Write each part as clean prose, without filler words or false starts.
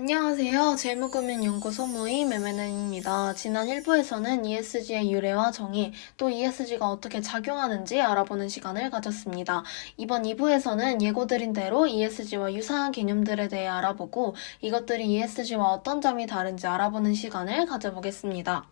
안녕하세요. 재무금융연구소 모임 매매는입니다. 지난 1부에서는 ESG의 유래와 정의, 또 ESG가 어떻게 작용하는지 알아보는 시간을 가졌습니다. 이번 2부에서는 예고드린 대로 ESG와 유사한 개념들에 대해 알아보고 이것들이 ESG와 어떤 점이 다른지 알아보는 시간을 가져보겠습니다.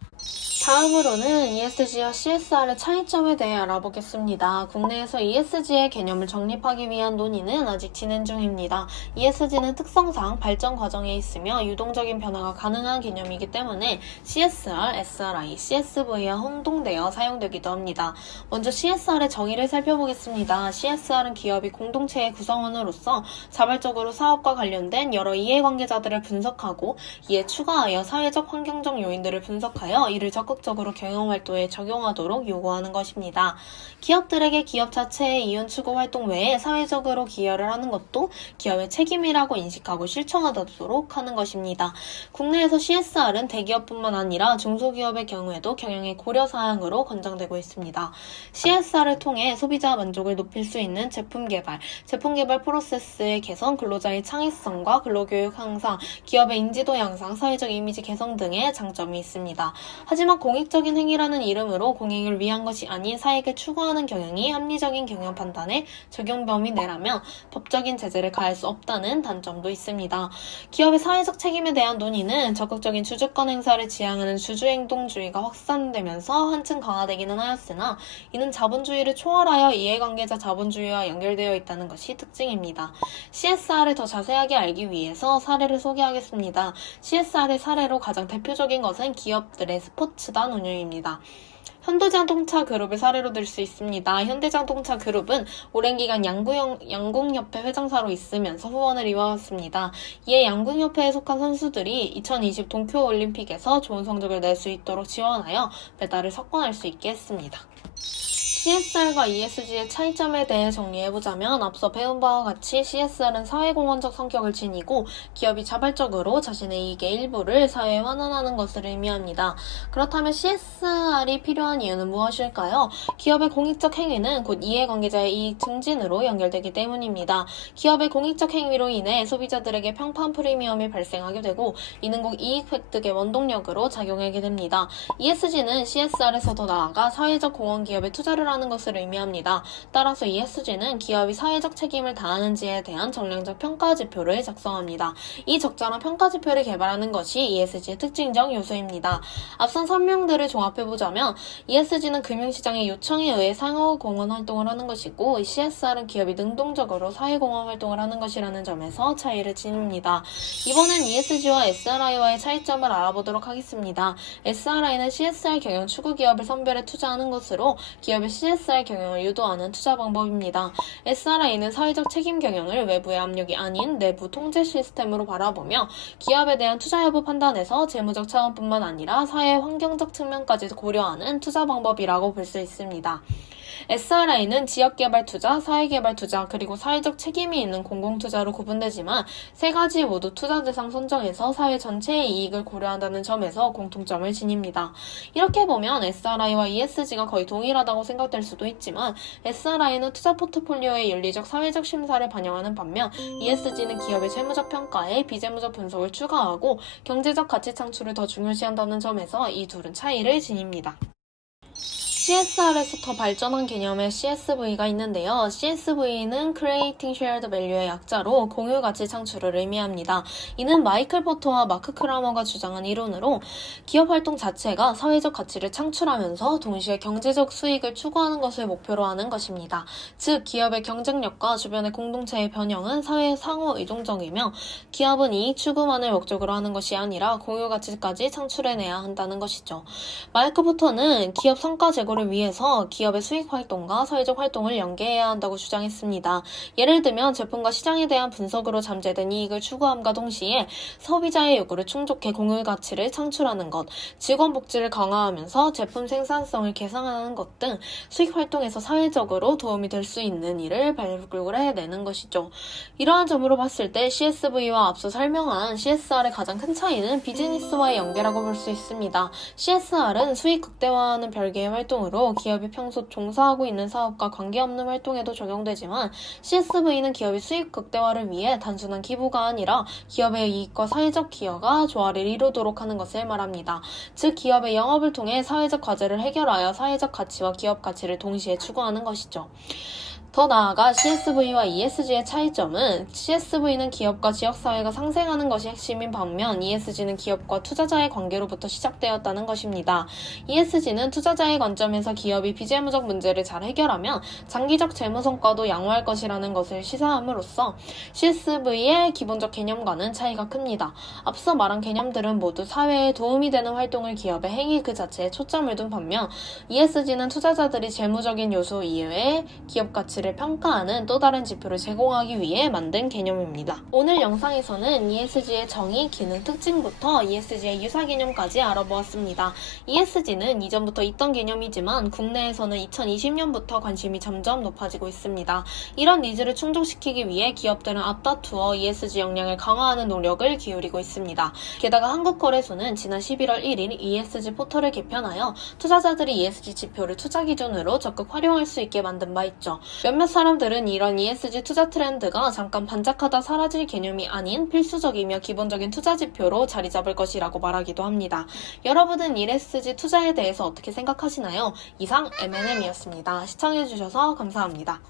다음으로는 ESG와 CSR의 차이점에 대해 알아보겠습니다. 국내에서 ESG의 개념을 정립하기 위한 논의는 아직 진행 중입니다. ESG는 특성상 발전 과정에 있으며 유동적인 변화가 가능한 개념이기 때문에 CSR, SRI, CSV와 혼동되어 사용되기도 합니다. 먼저 CSR의 정의를 살펴보겠습니다. CSR은 기업이 공동체의 구성원으로서 자발적으로 사업과 관련된 여러 이해관계자들을 분석하고 이에 추가하여 사회적 환경적 요인들을 분석하여 이를 적극적으로 경영활동에 적용하도록 요구하는 것입니다. 기업들에게 기업 자체의 이윤 추구 활동 외에 사회적으로 기여를 하는 것도 기업의 책임이라고 인식하고 실천하도록 하는 것입니다. 국내에서 CSR은 대기업뿐만 아니라 중소기업의 경우에도 경영의 고려사항으로 권장되고 있습니다. CSR을 통해 소비자 만족을 높일 수 있는 제품 개발 프로세스의 개선, 근로자의 창의성과 근로교육 향상, 기업의 인지도 향상, 사회적 이미지 개선 등의 장점이 있습니다. 하지만 공익적인 행위라는 이름으로 공익을 위한 것이 아닌 사익을 추구하는 경영이 합리적인 경영 판단의 적용 범위 내라면 법적인 제재를 가할 수 없다는 단점도 있습니다. 기업의 사회적 책임에 대한 논의는 적극적인 주주권 행사를 지향하는 주주행동주의가 확산되면서 한층 강화되기는 하였으나 이는 자본주의를 초월하여 이해관계자 자본주의와 연결되어 있다는 것이 특징입니다. CSR을 더 자세하게 알기 위해서 사례를 소개하겠습니다. CSR의 사례로 가장 대표적인 것은 기업들의 스포츠단 운영입니다. 현대자동차 그룹을 사례로 들 수 있습니다. 현대자동차 그룹은 오랜 기간 양궁협회 회장사로 있으면서 후원을 이어왔습니다. 이에 양궁협회에 속한 선수들이 2020 도쿄올림픽에서 좋은 성적을 낼 수 있도록 지원하여 메달을 석권할 수 있게 했습니다. CSR과 ESG의 차이점에 대해 정리해보자면 앞서 배운 바와 같이 CSR은 사회공헌적 성격을 지니고 기업이 자발적으로 자신의 이익의 일부를 사회에 환원하는 것을 의미합니다. 그렇다면 CSR이 필요한 이유는 무엇일까요? 기업의 공익적 행위는 곧 이해관계자의 이익 증진으로 연결되기 때문입니다. 기업의 공익적 행위로 인해 소비자들에게 평판 프리미엄이 발생하게 되고 이는 곧 이익 획득의 원동력으로 작용하게 됩니다. ESG는 CSR에서 더 나아가 사회적 공헌 기업에 투자를 하는 것을 의미합니다. 따라서 ESG는 기업이 사회적 책임을 다하는지에 대한 정량적 평가 지표를 작성합니다. 이 적절한 평가 지표를 개발하는 것이 ESG의 특징적 요소입니다. 앞선 설명들을 종합해보자면 ESG는 금융시장의 요청에 의해 상호공헌 활동을 하는 것이고 CSR은 기업이 능동적으로 사회공헌 활동을 하는 것이라는 점에서 차이를 지닙니다. 이번엔 ESG와 SRI와의 차이점을 알아보도록 하겠습니다. SRI는 CSR 경영 추구 기업을 선별해 투자하는 것으로 기업의 CSR 경영을 유도하는 투자 방법입니다. SRI는 사회적 책임 경영을 외부의 압력이 아닌 내부 통제 시스템으로 바라보며 기업에 대한 투자 여부 판단에서 재무적 차원뿐만 아니라 사회 환경적 측면까지 고려하는 투자 방법이라고 볼 수 있습니다. SRI는 지역개발 투자, 사회개발 투자, 그리고 사회적 책임이 있는 공공투자로 구분되지만 세 가지 모두 투자 대상 선정에서 사회 전체의 이익을 고려한다는 점에서 공통점을 지닙니다. 이렇게 보면 SRI와 ESG가 거의 동일하다고 생각될 수도 있지만 SRI는 투자 포트폴리오의 윤리적, 사회적 심사를 반영하는 반면 ESG는 기업의 재무적 평가에 비재무적 분석을 추가하고 경제적 가치 창출을 더 중요시한다는 점에서 이 둘은 차이를 지닙니다. CSR에서 더 발전한 개념의 CSV가 있는데요. CSV는 Creating Shared Value의 약자로 공유 가치 창출을 의미합니다. 이는 마이클 포터와 마크 크라머가 주장한 이론으로 기업 활동 자체가 사회적 가치를 창출하면서 동시에 경제적 수익을 추구하는 것을 목표로 하는 것입니다. 즉, 기업의 경쟁력과 주변의 공동체의 변형은 사회의 상호 의존적이며 기업은 이익 추구만을 목적으로 하는 것이 아니라 공유 가치까지 창출해내야 한다는 것이죠. 마이클 포터는 기업 성과 제고를 위해서 기업의 수익 활동과 사회적 활동을 연계해야 한다고 주장했습니다. 예를 들면 제품과 시장에 대한 분석으로 잠재된 이익을 추구함과 동시에 소비자의 요구를 충족해 공유 가치를 창출하는 것, 직원 복지를 강화하면서 제품 생산성을 개선하는 것 등 수익 활동에서 사회적으로 도움이 될 수 있는 일을 발굴해내는 것이죠. 이러한 점으로 봤을 때 CSV와 앞서 설명한 CSR의 가장 큰 차이는 비즈니스와의 연계라고 볼 수 있습니다. CSR은 수익 극대화하는 별개의 활동으로 개념으로 기업이 평소 종사하고 있는 사업과 관계없는 활동에도 적용되지만 CSV는 기업의 수익 극대화를 위해 단순한 기부가 아니라 기업의 이익과 사회적 기여가 조화를 이루도록 하는 것을 말합니다. 즉 기업의 영업을 통해 사회적 과제를 해결하여 사회적 가치와 기업 가치를 동시에 추구하는 것이죠. 더 나아가 CSV와 ESG의 차이점은 CSV는 기업과 지역사회가 상생하는 것이 핵심인 반면 ESG는 기업과 투자자의 관계로부터 시작되었다는 것입니다. ESG는 투자자의 관점에서 기업이 비재무적 문제를 잘 해결하며 장기적 재무 성과도 양호할 것이라는 것을 시사함으로써 CSV의 기본적 개념과는 차이가 큽니다. 앞서 말한 개념들은 모두 사회에 도움이 되는 활동을 기업의 행위 그 자체에 초점을 둔 반면 ESG는 투자자들이 재무적인 요소 이외에 기업 가치를 평가하는 또 다른 지표를 제공하기 위해 만든 개념입니다. 오늘 영상에서는 ESG의 정의, 기능, 특징부터 ESG의 유사 개념까지 알아보았습니다. ESG는 이전부터 있던 개념이지만 국내에서는 2020년부터 관심이 점점 높아지고 있습니다. 이런 니즈를 충족시키기 위해 기업들은 앞다투어 ESG 역량을 강화하는 노력을 기울이고 있습니다. 게다가 한국거래소는 지난 11월 1일 ESG 포털을 개편하여 투자자들이 ESG 지표를 투자 기준으로 적극 활용할 수 있게 만든 바 있죠. 몇몇 사람들은 이런 ESG 투자 트렌드가 잠깐 반짝하다 사라질 개념이 아닌 필수적이며 기본적인 투자 지표로 자리 잡을 것이라고 말하기도 합니다. 여러분은 ESG 투자에 대해서 어떻게 생각하시나요? 이상 M&M이었습니다. 시청해주셔서 감사합니다.